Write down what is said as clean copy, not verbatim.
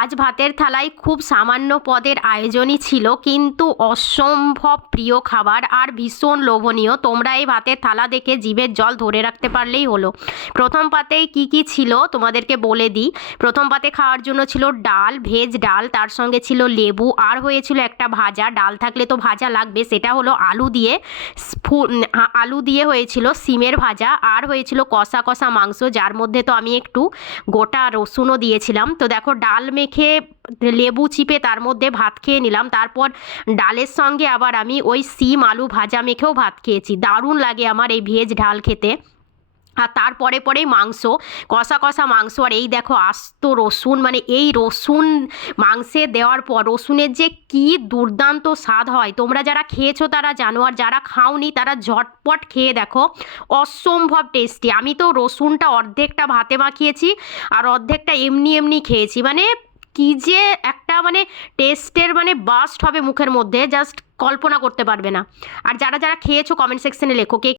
আজ ভাতের থালায় খুব সামান্য পদের আয়োজনই ছিল, কিন্তু অসম্ভব প্রিয় খাবার আর ভীষণ লোভনীয়। তোমরা এই ভাতের থালা দেখে জিভের জল ধরে রাখতে পারলেই হলো। প্রথম পাতেই কি কি ছিল তোমাদেরকে বলে দিই। প্রথম পাতে খাওয়ার জন্য ছিল ডাল, ভেজ ডাল, তার সঙ্গে ছিল লেবু, আর হয়েছিল একটা ভাজা। ডাল থাকলে তো ভাজা লাগবে, সেটা হলো আলু দিয়ে। আলু দিয়ে হয়েছিল সিমের ভাজা, আর হয়েছিল কষা কষা মাংস, যার মধ্যে তো আমি একটু গোটা রসুনও দিয়েছিলাম। তো দেখো, ডাল মেখে লেবু চিপে তার মধ্যে ভাত খেয়ে নিলাম। তারপর ডালের সঙ্গে আবার আমি ওই সিম আলু ভাজা মেখেও ভাত খেয়েছি। দারুণ লাগে আমার এই ভেজ ডাল খেতে। আর তারপরে পরেই মাংস, কষা কষা মাংস। আর এই দেখো আস্ত রসুন, মানে এই রসুন মাংসে দেওয়ার পর রসুনের যে কি দুর্দান্ত স্বাদ হয়, তোমরা যারা খেয়েছো তারা জানো, আর যারা খাওনি তারা ঝটপট খেয়ে দেখো, অসম্ভব টেস্টি। আমি তো রসুনটা অর্ধেকটা ভাতে মাখিয়েছি আর অর্ধেকটা এমনি এমনি খেয়েছি। মানে কি যে একটা মানে টেস্টের মানে বাস্ট হবে মুখের মধ্যে, জাস্ট কল্পনা করতে পারবে না। আর যারা যারা খেয়েছো কমেন্ট সেকশনে লেখো কে